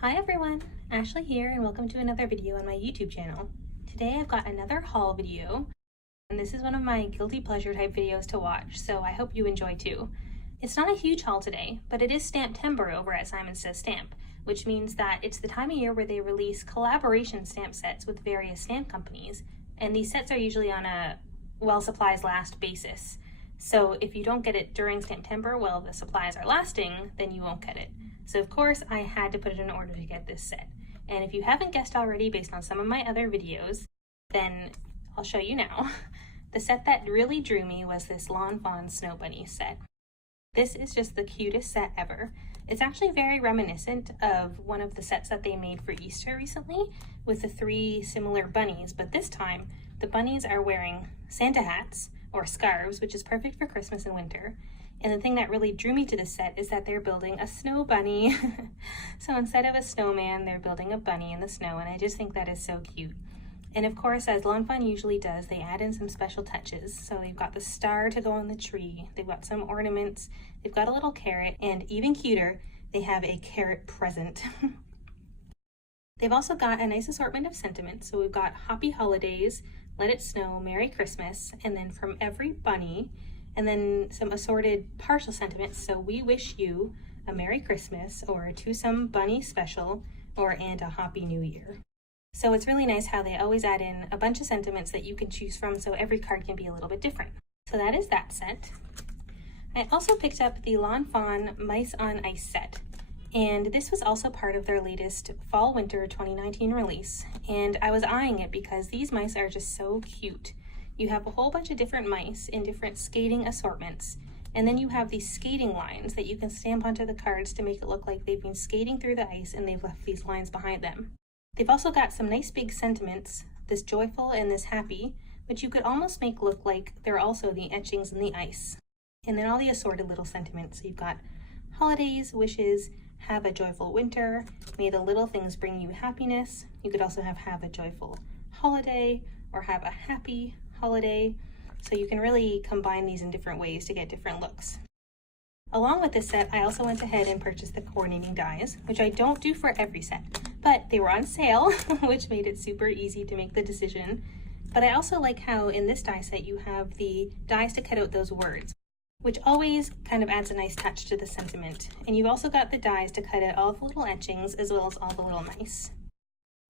Hi everyone, Ashley here and welcome to another video on my YouTube channel. Today I've got another haul video and this is one of my guilty pleasure type videos to watch, so I hope you enjoy too. It's not a huge haul today, but it is Stamptember over at Simon Says Stamp, which means that it's the time of year where they release collaboration stamp sets with various stamp companies, and these sets are usually on a while supplies last basis. So if you don't get it during Stamptember while the supplies are lasting, then you won't get it. So of course I had to put it in order to get this set. And if you haven't guessed already based on some of my other videos, then I'll show you now. The set that really drew me was this Fawn Snow Bunny set. This is just the cutest set ever. It's actually very reminiscent of one of the sets that they made for Easter recently with the 3 similar bunnies, but this time the bunnies are wearing Santa hats or scarves, which is perfect for Christmas and winter. And the thing that really drew me to this set is that they're building a snow bunny. So instead of a snowman, they're building a bunny in the snow, and I just think that is so cute. And of course, as Fawn usually does, they add in some special touches. So they've got the star to go on the tree, they've got some ornaments, they've got a little carrot, and even cuter, they have a carrot present. They've also got a nice assortment of sentiments. So we've got Happy Holidays, Let It Snow, Merry Christmas, and then from every bunny, and then some assorted partial sentiments. So we wish you a Merry Christmas, or to some bunny special, or and a Happy New Year. So it's really nice how they always add in a bunch of sentiments that you can choose from, so every card can be a little bit different. So that is that set. I also picked up the Fawn Mice on Ice set. And this was also part of their latest Fall/Winter 2019 release. And I was eyeing it because these mice are just so cute. You have a whole bunch of different mice in different skating assortments. And then you have these skating lines that you can stamp onto the cards to make it look like they've been skating through the ice and they've left these lines behind them. They've also got some nice big sentiments, this joyful and this happy, which you could almost make look like they're also the etchings in the ice. And then all the assorted little sentiments. So you've got holidays, wishes, have a joyful winter, may the little things bring you happiness. You could also have a joyful holiday, or have a happy holiday. So you can really combine these in different ways to get different looks. Along with this set, I also went ahead and purchased the coordinating dies, which I don't do for every set, but they were on sale, which made it super easy to make the decision. But I also like how in this die set you have the dies to cut out those words, which always kind of adds a nice touch to the sentiment. And you've also got the dies to cut out all the little etchings as well as all the little mice.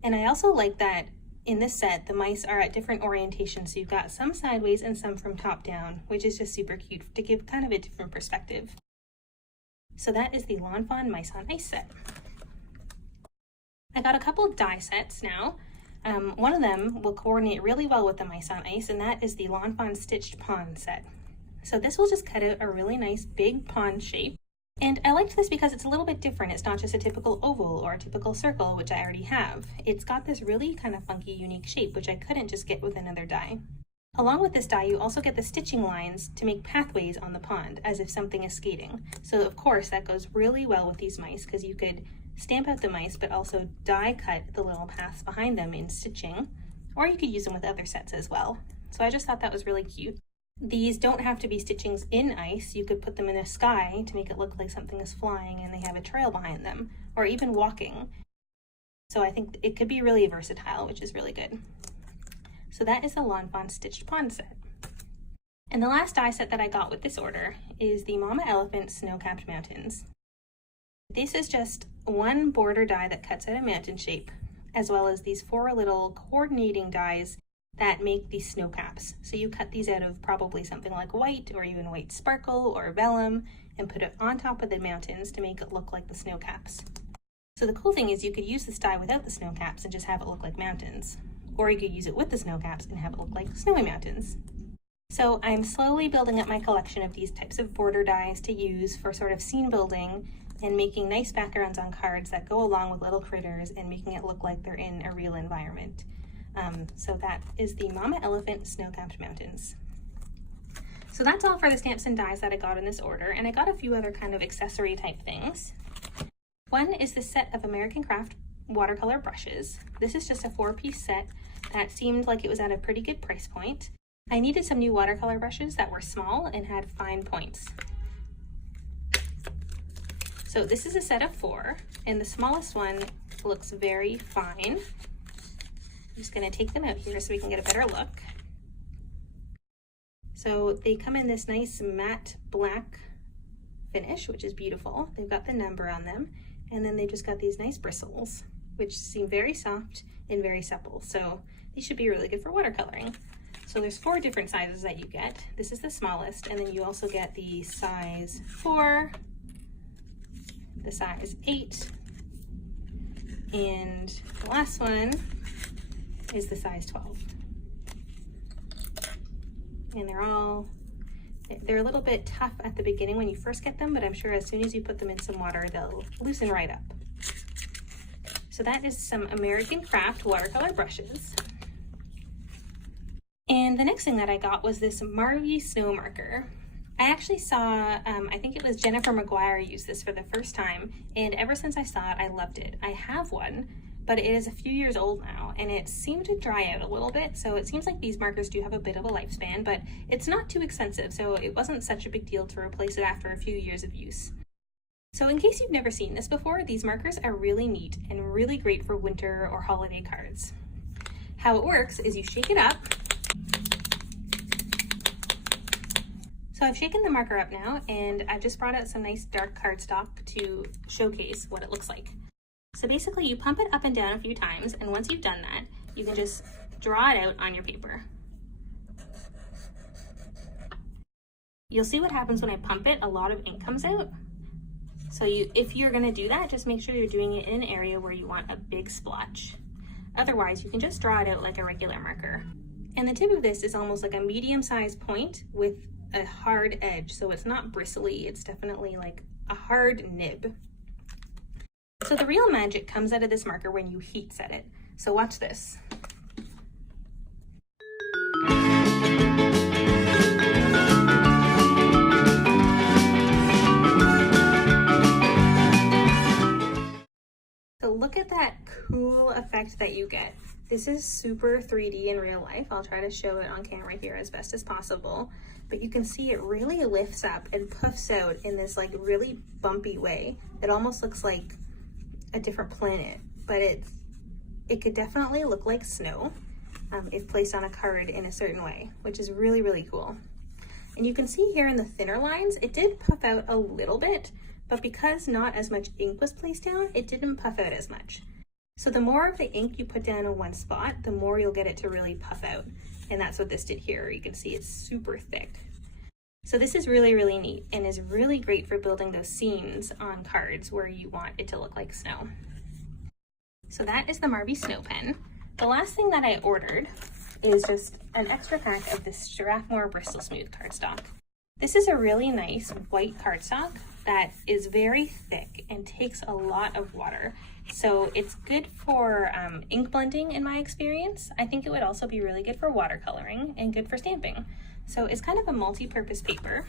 And I also like that in this set, the mice are at different orientations. So you've got some sideways and some from top down, which is just super cute to give kind of a different perspective. So that is the Fawn Mice on Ice set. I got a couple of die sets now. One of them will coordinate really well with the mice on ice, and that is the Fawn Stitched Pond set. So this will just cut out a really nice big pond shape. And I liked this because it's a little bit different. It's not just a typical oval or a typical circle, which I already have. It's got this really kind of funky, unique shape, which I couldn't just get with another die. Along with this die, you also get the stitching lines to make pathways on the pond, as if something is skating. So of course, that goes really well with these mice, because you could stamp out the mice, but also die cut the little paths behind them in stitching, or you could use them with other sets as well. So I just thought that was really cute. These don't have to be stitchings in ice. You could put them in the sky to make it look like something is flying and they have a trail behind them, or even walking. So I think it could be really versatile, which is really good. So that is the Fawn Stitched Pond set. And the last die set that I got with this order is the Mama Elephant Snow-Capped Mountains. This is just one border die that cuts out a mountain shape, as well as these 4 little coordinating dies that make these snow caps. So you cut these out of probably something like white or even white sparkle or vellum and put it on top of the mountains to make it look like the snow caps. So the cool thing is you could use this die without the snow caps and just have it look like mountains. Or you could use it with the snow caps and have it look like snowy mountains. So I'm slowly building up my collection of these types of border dies to use for sort of scene building and making nice backgrounds on cards that go along with little critters and making it look like they're in a real environment. So that is the Mama Elephant Snow-Capped Mountains. So that's all for the stamps and dies that I got in this order, and I got a few other kind of accessory type things. One is the set of American Craft watercolor brushes. This is just a 4-piece set that seemed like it was at a pretty good price point. I needed some new watercolor brushes that were small and had fine points. So So this is a set of 4, and the smallest one looks very fine. I'm just gonna take them out here so we can get a better look. So they come in this nice matte black finish, which is beautiful. They've got the number on them, and then they've just got these nice bristles, which seem very soft and very supple. So these should be really good for watercoloring. So there's 4 different sizes that you get. This is the smallest, and then you also get the size 4, the size 8, and the last one is the size 12. And they're a little bit tough at the beginning when you first get them, but I'm sure as soon as you put them in some water, they'll loosen right up. So that is some American Craft watercolor brushes. And the next thing that I got was this Marvy snow marker. I actually saw, I think it was Jennifer McGuire use this for the first time, and ever since I saw it, I loved it. I have one, but it is a few years old now, and it seemed to dry out a little bit, so it seems like these markers do have a bit of a lifespan, but it's not too expensive, so it wasn't such a big deal to replace it after a few years of use. So in case you've never seen this before, these markers are really neat and really great for winter or holiday cards. How it works is you shake it up. So I've shaken the marker up now, and I've just brought out some nice dark cardstock to showcase what it looks like. So basically you pump it up and down a few times, and once you've done that, you can just draw it out on your paper. You'll see what happens when I pump it, a lot of ink comes out. So if you're gonna do that, just make sure you're doing it in an area where you want a big splotch. Otherwise, you can just draw it out like a regular marker. And the tip of this is almost like a medium-sized point with a hard edge, so it's not bristly, it's definitely like a hard nib. So the real magic comes out of this marker when you heat set it. So watch this. So look at that cool effect that you get. This is super 3D in real life. I'll try to show it on camera here as best as possible, but you can see it really lifts up and puffs out in this like really bumpy way. It almost looks like a different planet, but it could definitely look like snow if placed on a card in a certain way, which is really, really cool. And you can see here in the thinner lines, it did puff out a little bit, but because not as much ink was placed down, it didn't puff out as much. So the more of the ink you put down in one spot, the more you'll get it to really puff out. And that's what this did here. You can see it's super thick. So this is really, really neat and is really great for building those scenes on cards where you want it to look like snow. So that is the Marvy Snow Pen. The last thing that I ordered is just an extra pack of this Strathmore Bristol Smooth cardstock. This is a really nice white cardstock that is very thick and takes a lot of water. So it's good for ink blending in my experience. I think it would also be really good for watercoloring and good for stamping. So it's kind of a multi-purpose paper.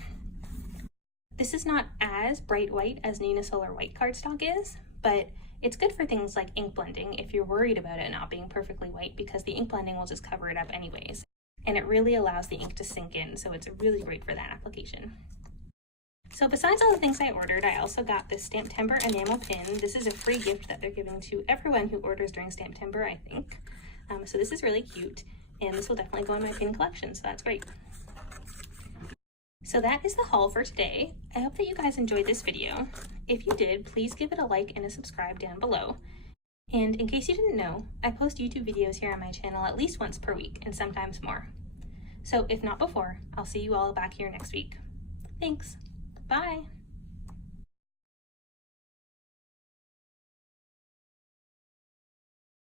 This is not as bright white as Nina Solar white cardstock is, but it's good for things like ink blending if you're worried about it not being perfectly white, because the ink blending will just cover it up anyways. And it really allows the ink to sink in, so it's really great for that application. So besides all the things I ordered, I also got this Stamptember enamel pin. This is a free gift that they're giving to everyone who orders during Stamptember, I think. So this is really cute, and this will definitely go in my pin collection, so that's great. So that is the haul for today. I hope that you guys enjoyed this video. If you did, please give it a like and a subscribe down below. And in case you didn't know, I post YouTube videos here on my channel at least once per week, and sometimes more. So if not before, I'll see you all back here next week. Thanks. Bye.